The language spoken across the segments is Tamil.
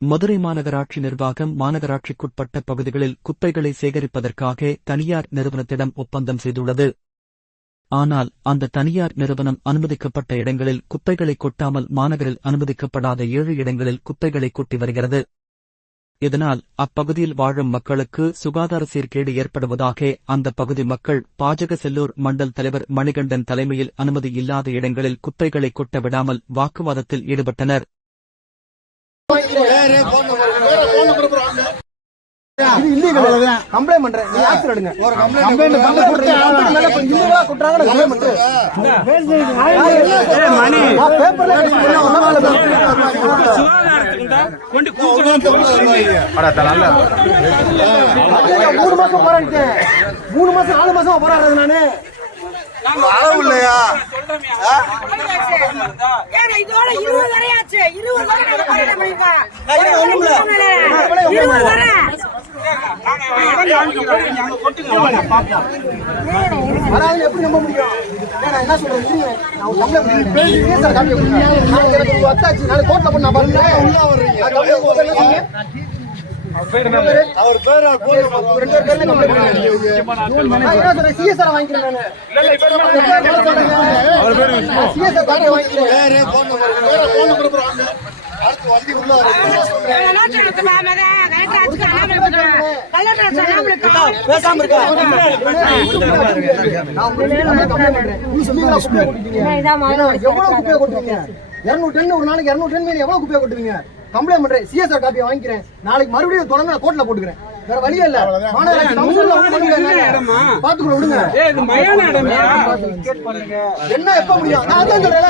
மதுரை மாநகராட்சி நிர்வாகம் மாநகராட்சிக்குட்பட்ட பகுதிகளில் குப்பைகளை சேகரிப்பதற்காக தனியார் நிறுவனத்திடம் ஒப்பந்தம் செய்துள்ளது. ஆனால் அந்த தனியார் நிறுவனம் அனுமதிக்கப்பட்ட இடங்களில் குப்பைகளை கொட்டாமல் மாநகரில் அனுமதிக்கப்படாத 7 இடங்களில் குப்பைகளை கொட்டி வருகிறது. இதனால் அப்பகுதியில் வாழும் மக்களுக்கு சுகாதார சீர்கேடு ஏற்படுவதாக அந்த பகுதி மக்கள் பாஜக செல்லூர் மண்டல் தலைவர் மணிகண்டன் தலைமையில் அனுமதி இல்லாத இடங்களில் குப்பைகளை கொட்ட விடாமல் வாக்குவாதத்தில் ஈடுபட்டனர். மூணு மாசம் 4 மாசமா போராடுறது நானு அளவு இல்லையா? இதோட 20 வரையாச்சு. 20 வரை எப்படி நம்ப முடியும்? என்ன சொல்றேன், கோர்ட்ல பண்ண பாருங்க. அவர் பேர் சிஎஸ்ஆர் வாங்கிக்கிறேன். வண்டி உள்ள பேசாம இருக்கா? 200 டன் ஒரு நாளைக்கு 200 டன் எவ்வளவு குப்பையை கொட்டுவீங்க? கம்ப்ளைண்ட் பண்றேன், சிஎஸ்ஆர் காப்பியை வாங்கிக்கிறேன். நாளைக்கு மறுபடியும் தொடர்ந்து நான் கோர்ட்ல போட்டுக்கிறேன். வேற வழியே இல்ல. மாநகராட்சி கவுன்சிலர்ல பாத்துக்கணும் விடுங்க. என்ன எப்ப முடியும்? நான் அதான் சொல்றேன்.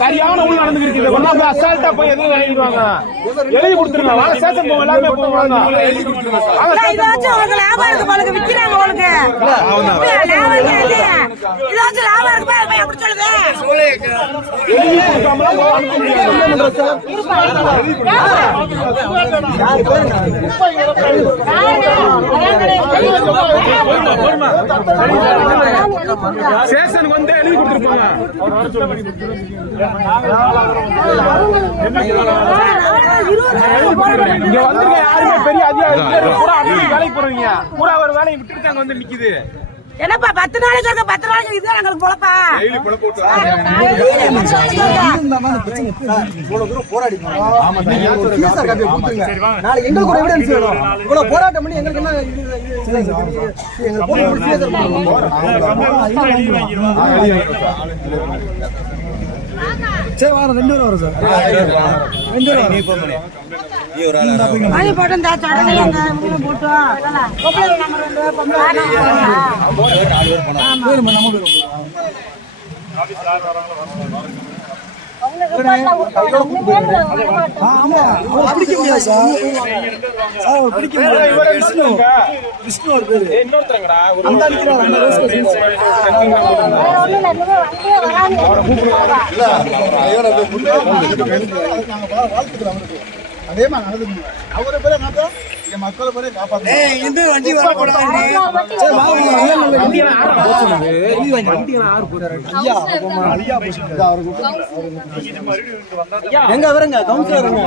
சரியான உள்ள நடந்துருக்கு. அசால்ட்டா போய் எதுவும் வாங்கிடுவாங்க. எழுதி கொடுத்துருங்க. சேஷன் வந்து எழுதி கொடுத்துருப்பாங்க. இங்க வந்துருங்க. யாருமே பெரிய அதிகாரி பூரா வேலைக்கு போறவங்க பூரா ஒரு வேலையை விட்டுட்டு அங்க வந்து நிக்குது. என்னப்பா 10 நாளைக்கு இருக்க 10 நாளைக்கு இதுதான் எங்களுக்கு பொழப்பா? டெய்லி பொழப்பு போட்டு போராடி நாளைக்கு எங்களுக்கு ஒரு எவிடன்ஸ் வேணும். இவ்வளவு போராட்டம் பண்ணி எங்களுக்கு என்ன சரி வாரம் 2 வரும் சார். 2 மணி போட்டு போட்டோம். அதே மாதிரி அவரை பேர மக்களை பேர காப்பாற்ற வண்டி எங்க வருங்க கவுன்சிலருங்க.